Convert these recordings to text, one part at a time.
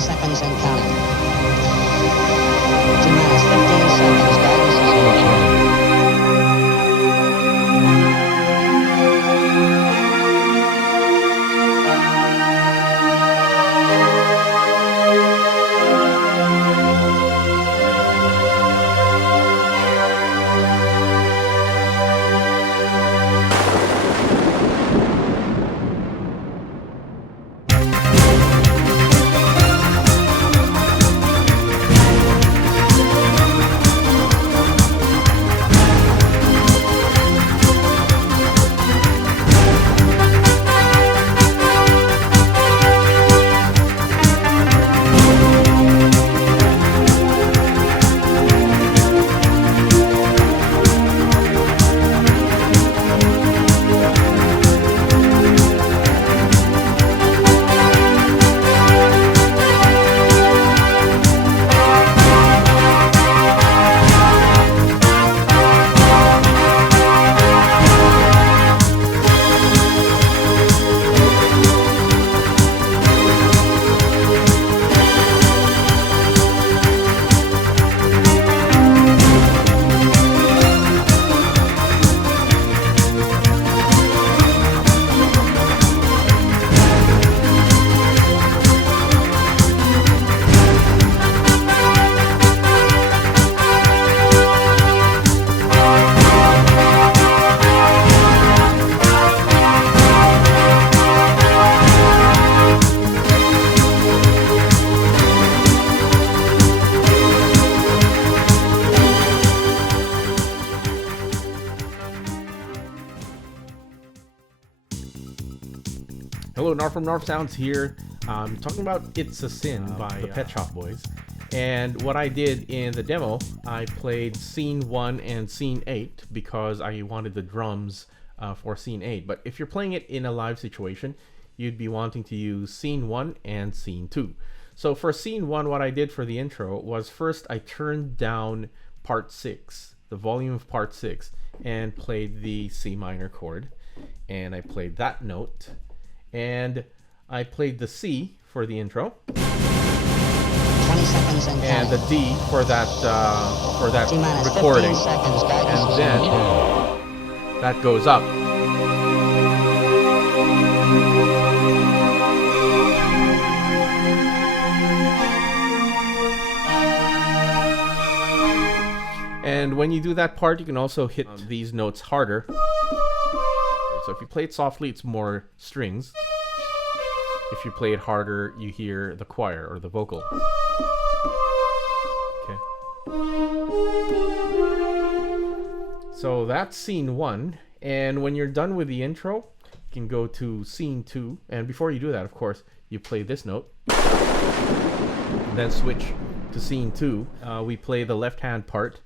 20 seconds and counting. T minus 15 seconds. Guidance is initiated. Hello, North from North Sounds here. Talking about It's a Sin by the Pet Shop Boys. And what I did in the demo, I played scene 1 and scene 8 because I wanted the drums for scene 8. But if you're playing it in a live situation, you'd be wanting to use scene 1 and scene 2. So for scene 1, what I did for the intro was first I turned down part 6, the volume of part 6, and played the C minor chord. And I played that note. And I played the C for the intro, 20 seconds and and the counting. D for that T minus 15 recording, seconds. Guidance and is then initiated. that goes up. And when you do that part, you can also hit these notes harder. So if you play it softly, it's more strings. If you play it harder, you hear the choir or the vocal. Okay. So that's scene 1. And when you're done with the intro, you can go to scene 2. And before you do that, of course, you play this note. Then switch to scene 2. We play the left-hand part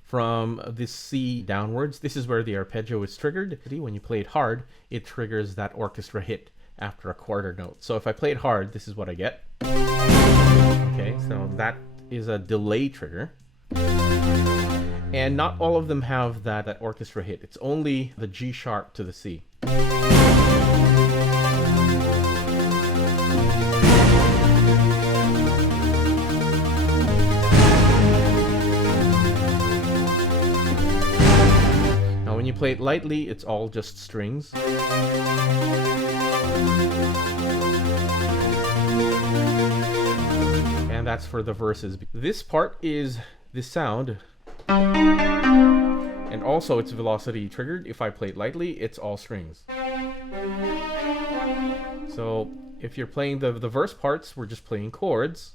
from this C downwards. This is where the arpeggio is triggered. When you play it hard, it triggers that orchestra hit after a quarter note. So if I play it hard, this is what I get. Okay, so that is a delay trigger. And not all of them have that orchestra hit. It's only the G sharp to the C. When you play it lightly, it's all just strings. And that's for the verses. This part is the sound. And also it's velocity triggered. If I play it lightly, it's all strings. So if you're playing the verse parts, we're just playing chords.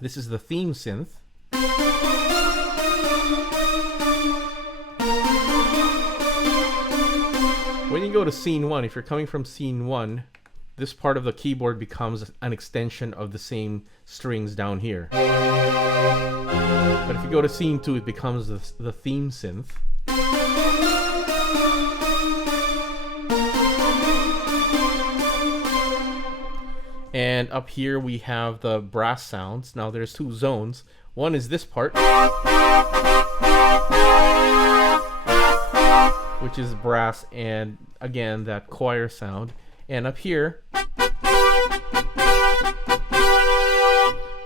This is the theme synth. When you go to scene 1, if you're coming from scene 1, this part of the keyboard becomes an extension of the same strings down here. But if you go to scene 2, it becomes the theme synth. And up here we have the brass sounds. Now there's two zones. One is this part, which is brass, and again that choir sound. And up here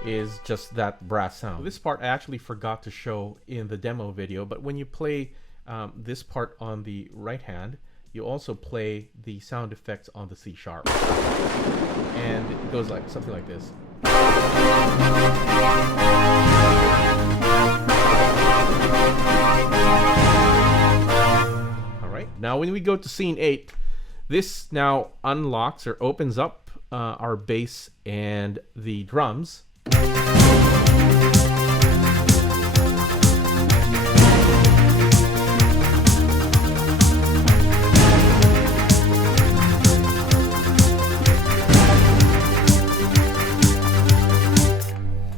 is just that brass sound. This part I actually forgot to show in the demo video, but when you play this part on the right hand, you also play the sound effects on the C sharp, and it goes like something like this. All right, now when we go to scene 8, this now unlocks or opens up our bass and the drums.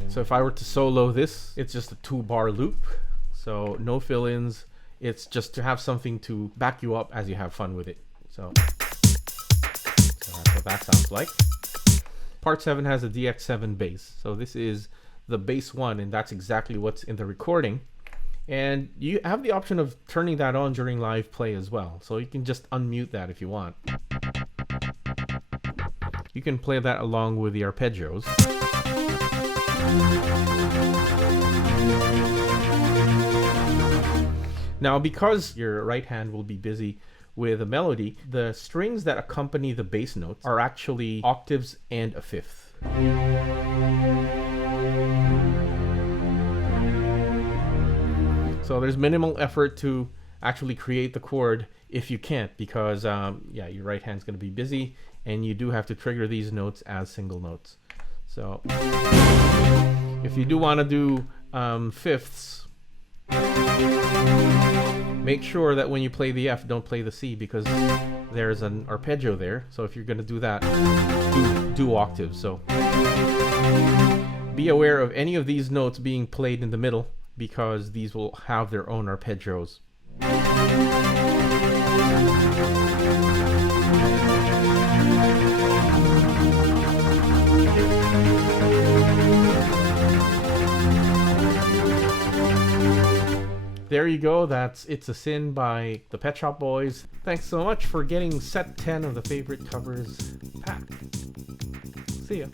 So if I were to solo this, it's just a 2-bar loop, so no fill-ins. It's just to have something to back you up as you have fun with it. So that's what that sounds like. Part 7 has a DX7 bass, so this is the bass 1, and that's exactly what's in the recording. And you have the option of turning that on during live play as well, so you can just unmute that if you want. You can play that along with the arpeggios. Now, because your right hand will be busy with a melody, the strings that accompany the bass notes are actually octaves and a fifth. So there's minimal effort to actually create the chord if you can't, because yeah, your right hand's going to be busy, and you do have to trigger these notes as single notes. So if you do want to do fifths, make sure that when you play the F, don't play the C, because there's an arpeggio there. So if you're going to do that, do octaves. So be aware of any of these notes being played in the middle, because these will have their own arpeggios. There you go, that's It's a Sin by the Pet Shop Boys. Thanks so much for getting set 10 of the favorite covers pack. See ya.